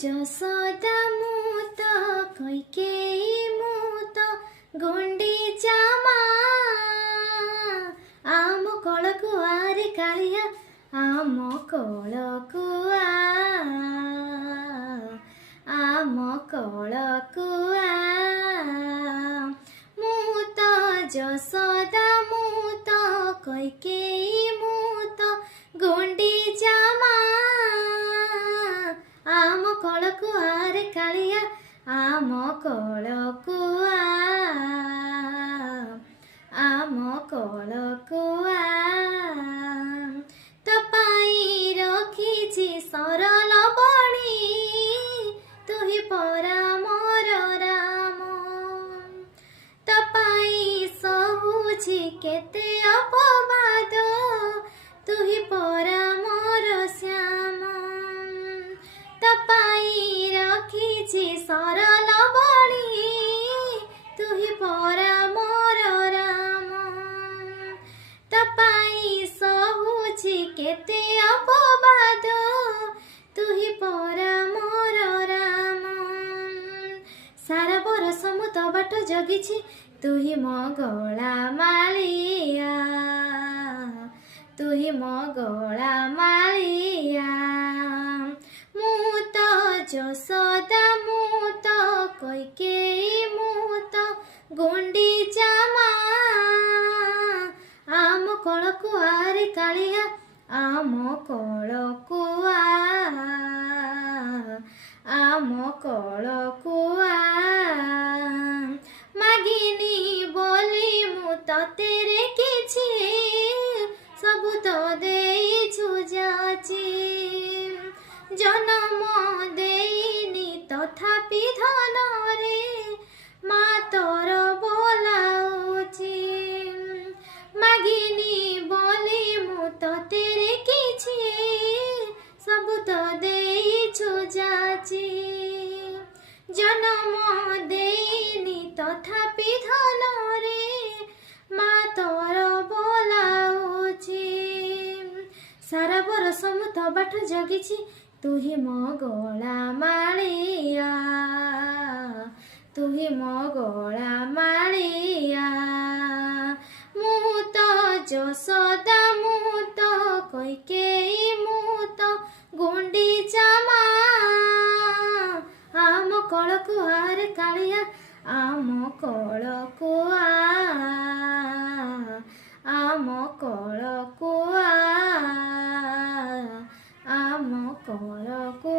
ଯଶୋଦା ମୁଁ ତ କୈକେୟୀ ମୁଁ ତ ଗୁଣ୍ଡିଚା ମା ଆମ କୋଳକୁ ଆରେ କାଳିଆ ଆମ କୋଳକୁ ଆମ କୋଳକୁ ମୁଁ ତ ଯଶୋଦା ମୁଁ ତ କୈକେୟୀ ମୁଁ ତ ଗୁଣ୍ଡିଚା ମା ଆମ କୋଳକୁ ଆରେ କାଳିଆ ଆମ କୋଳକୁ ଆମ କୋଳକୁ ତୋ ପାଇଁ ରଖିଛି ସରଳ ବଣି ତୁହି ପରା ମୋର ରାମ ତୋ ପାଇଁ ସହୁଛି କେତେ ଅପବାଦ ତୁହି ପରା ମୋର ଶ୍ୟାମ ତୋ ପାଇଁ ରଖିଛି ସରଳ ବଣି ତୁହି ପରା ମୋର ରାମ ତୋ ପାଇଁ ସହୁଛି କେତେ ଅପବାଦ ତୁହି ପରା ମୋର ରାମ ସାରା ବରଷ ମୁଁ ତୋ ବାଟ ଜଗିଛି ତୁହି ମୋ ଗଳା ମାଳିଆ ତୁହି ମୋ ଗଳା ମାଳିଆ ମୁଁ ତ ଯଶୋଦା ମୁଁ ତ କୈକେୟୀ ମୁଁ ତ ଗୁଣ୍ଡିଚା ମା ଆମ କୋଳକୁ ଆରେ କାଳିଆ ଆମ କୋଳକୁ ଆମ କୋଳକୁ ମାଗିନି ବୋଲି ମୁଁ ତତେରେ କିଛି ସବୁ ତ ଦେଇଛୁ ଯାଚି ଜନମ ଦେଇନି ତଥାପି ଧନରେ ମା ତୋର ବୋଲାଉଛି ମାଗିନି ବୋଲି ମୁଁ ତତେରେ କିଛି ସବୁ ତ ଦେଇଛୁ ଯାଚି ଜନମ ଦେଇନି ତଥାପି ଧନରେ ମା ତୋର ବୋଲାଉଛି ସାରା ବରଷ ମୁଁ ତୋ ବାଟ ଜଗିଛି ତୁହି ମୋ ଗଳା ମାଳିଆ ତୁହି ମୋ ଗଳା ମାଳିଆ ମୁଁ ତ ଯଶୋଦା ମୁଁ ତ କୈକେୟୀ ମୁଁ ତ ଗୁଣ୍ଡିଚା ମା ଆମ କୋଳକୁ ଆରେ କାଳିଆ ଆମ କୋଳକୁ ଆମ କୋଳକୁ ଆମ କୋଳକୁ